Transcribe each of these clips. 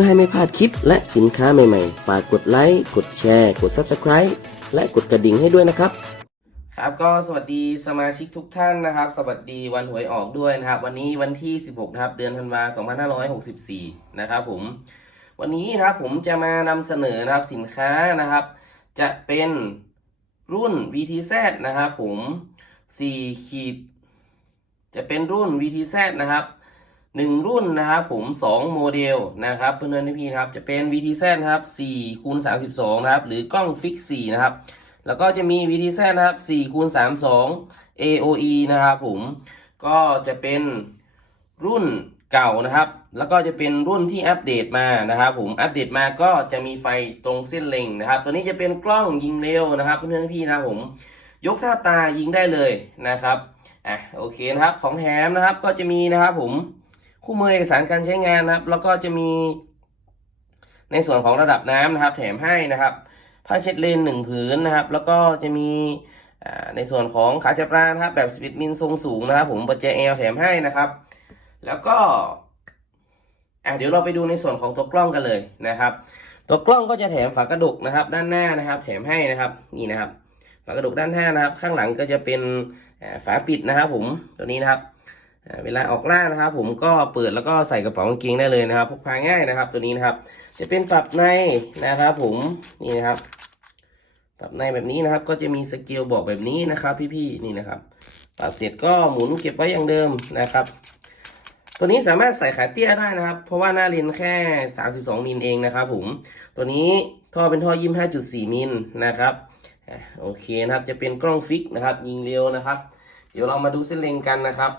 พื่อให้ไม่พลาดคลิปและสินค้าใหม่ๆ ฝากกดไลค์ กดแชร์ กด Subscribe และกดกระดิ่งให้ด้วยนะครับ ครับก็สวัสดีสมาชิกทุกท่านนะครับ สวัสดีวันหวยออกด้วยนะครับ วันนี้วันที่ 16นะครับเดือนธันวาคม2564 นะครับผม วันนี้นะครับผมจะมานำเสนอนะครับสินค้านะครับ จะเป็นรุ่น VTZ นะครับผม4ขีดจะเป็นรุ่น VTZ นะครับ หนึ่งรุ่นนะครับผมสองโมเดลนะครับเพื่อนๆพี่ๆนะครับจะเป็น VTZ นครับ4คูณ32นะครับหรือกล้องฟิก4นะครับแล้วก็จะมี VTZ นะครับ4คูณ32 AOE นะครับผมก็จะเป็นรุ่นเก่านะครับ แล้วก็จะเป็นรุ่นที่อัปเดตมานะครับผมอัปเดตมาก็จะมีไฟตรงเส้นเล็งนะครับ ตัวนี้จะเป็นกล้องยิงเร็วนะครับเพื่อนๆพี่ๆนะครับผมยกท่าตายิงได้เลยนะครับอะโอเคนะครับของแถมนะครับก็จะมีนะครับผม คู่มือเอกสารการใช้งานนะครับ แล้วก็จะมี ในส่วนของระดับน้ำนะครับ แถมให้นะครับ ผ้าเช็ดเลนหนึ่งผืนนะครับ แล้วก็จะมีในส่วนของขาจับปลานะครับ แบบ11มิลทรงสูงนะครับ ผมปัจเจเอลแถมให้นะครับ แล้วก็อะเดี๋ยวเราไปดูในส่วนของตัวกล้องกันเลยนะครับ ตัวกล้องก็จะแถมฝากระดกนะครับ ด้านหน้านะครับ แถมให้นะครับนี่นะครับฝากระดกด้านหน้านะครับ ข้างหลังก็จะเป็นฝาปิดนะครับ ผมตัวนี้นะครับ เวลาออกล่านะครับ ผมก็เปิดแล้วก็ใส่กระเป๋ากางเกงได้เลยนะครับพกพาง่ายนะครับ ตัวนี้นะครับ จะเป็นปรับในนะครับ ผมนี่นะครับปรับในแบบนี้นะครับ ก็จะมีสเกลบอกแบบนี้นะครับ พี่ๆนี่นะครับปรับเสร็จก็หมุนเก็บไว้อย่างเดิมนะครับ ตัวนี้สามารถใส่ขาเตี้ยได้นะครับ เพราะว่าหน้าเลนแค่ 32 มิลเองนะครับ ผมตัวนี้ท่อเป็นท่อ25.4มิลนะครับโอเคนะครับจะเป็นกล้องฟิกนะครับ ยิงเร็วนะครับ เดี๋ยวเรามาดูเส้นเล็งกันนะครับ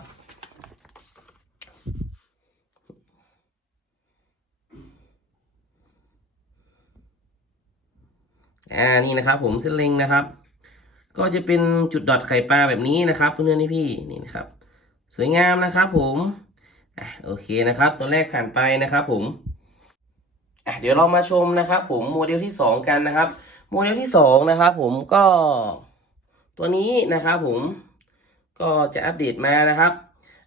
อ่านี่นะครับ ผมเส้นเล็งนะครับ ก็จะเป็นจุดดอทไข่ปลาแบบนี้นะครับเพื่อนๆพี่นี่นะครับ สวยงามนะครับ ผมอะโอเคนะครับ ตัวแรกผ่านไปนะครับ ผมอะเดี๋ยวเรามาชมนะครับ ผมโมเดลที่สองกันนะครับ โมเดลที่สองนะครับผมก็ตัวนี้นะครับ ผมก็จะอัปเดตมานะครับ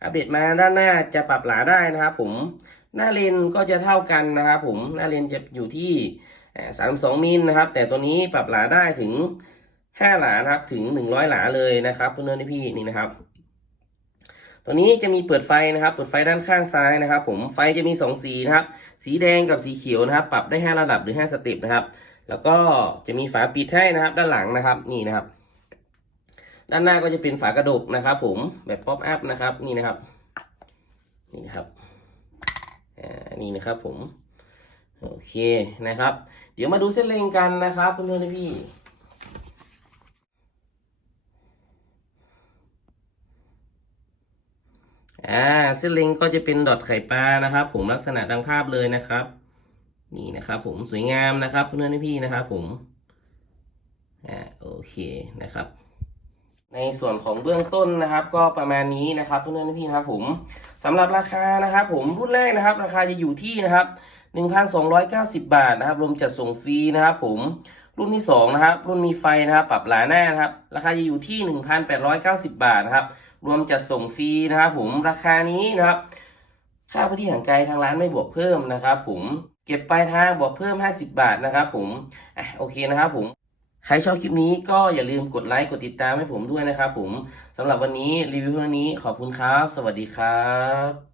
อัปเดตมาด้านหน้าจะปรับหลาได้นะครับผมหน้าเลนก็จะเท่ากันนะครับผมหน้าเลนจะอยู่ที่สามสองมิลนะครับ แต่ตัวนี้ปรับหลาได้ถึงห้าหลานะครับถึงหนึ่งร้อยหลาเลยนะครับเพื่อนๆพี่นี่นะครับ ตัวนี้จะมีเปิดไฟนะครับ เปิดไฟด้านข้างซ้ายนะครับ ผมไฟจะมีสองสีนะครับ สีแดงกับสีเขียวนะครับ ปรับได้ห้าระดับหรือห้าสเต็ปนะครับ แล้วก็จะมีฝาปิดให้นะครับ ด้านหลังนะครับนี่นะครับ ด้านหน้าก็จะเป็นฝากระดกนะครับผมแบบป๊อปอัพนะครับนี่นะครับ นี่นะครับอ่านี่นะครับผมโอเคนะครับ เดี๋ยวมาดูเส้นเลงกันนะครับเพื่อนๆพี่อ่าเส้นเล็งก็จะเป็นดอทไข่ปลานะครับ ผมลักษณะดังภาพเลยนะครับ นี่นะครับ ผมสวยงามนะครับเพื่อนๆพี่นะครับ ผมอ่าโอเคนะครับ ในส่วนของเบื้องต้นนะครับ ก็ประมาณนี้นะครับเพื่อนๆพี่นะครับผมสำหรับราคานะครับผมรุ่นแรกนะครับ ราคาจะอยู่ที่นะครับ1,290 บาทนะครับ รวมจัดส่งฟรีนะครับผมรุ่นที่2นะครับรุ่นมีไฟนะครับ ปรับหลาหน้านะครับ ราคาจะอยู่ที่ 1,890 บาทนะครับ รวมจัดส่งฟรีนะครับ ผมราคานี้นะครับ ค่าพื้นที่ห่างไกลทางร้านไม่บวกเพิ่มนะครับ ผมเก็บปลายทางบวกเพิ่ม 50 บาทนะครับ ผมอะโอเคนะครับผม ใครชอบคลิปนี้ก็อย่าลืมกดไลค์กดติดตามให้ผมด้วยนะครับผมสำหรับวันนี้รีวิวเท่านี้ขอบคุณครับ สวัสดีครับ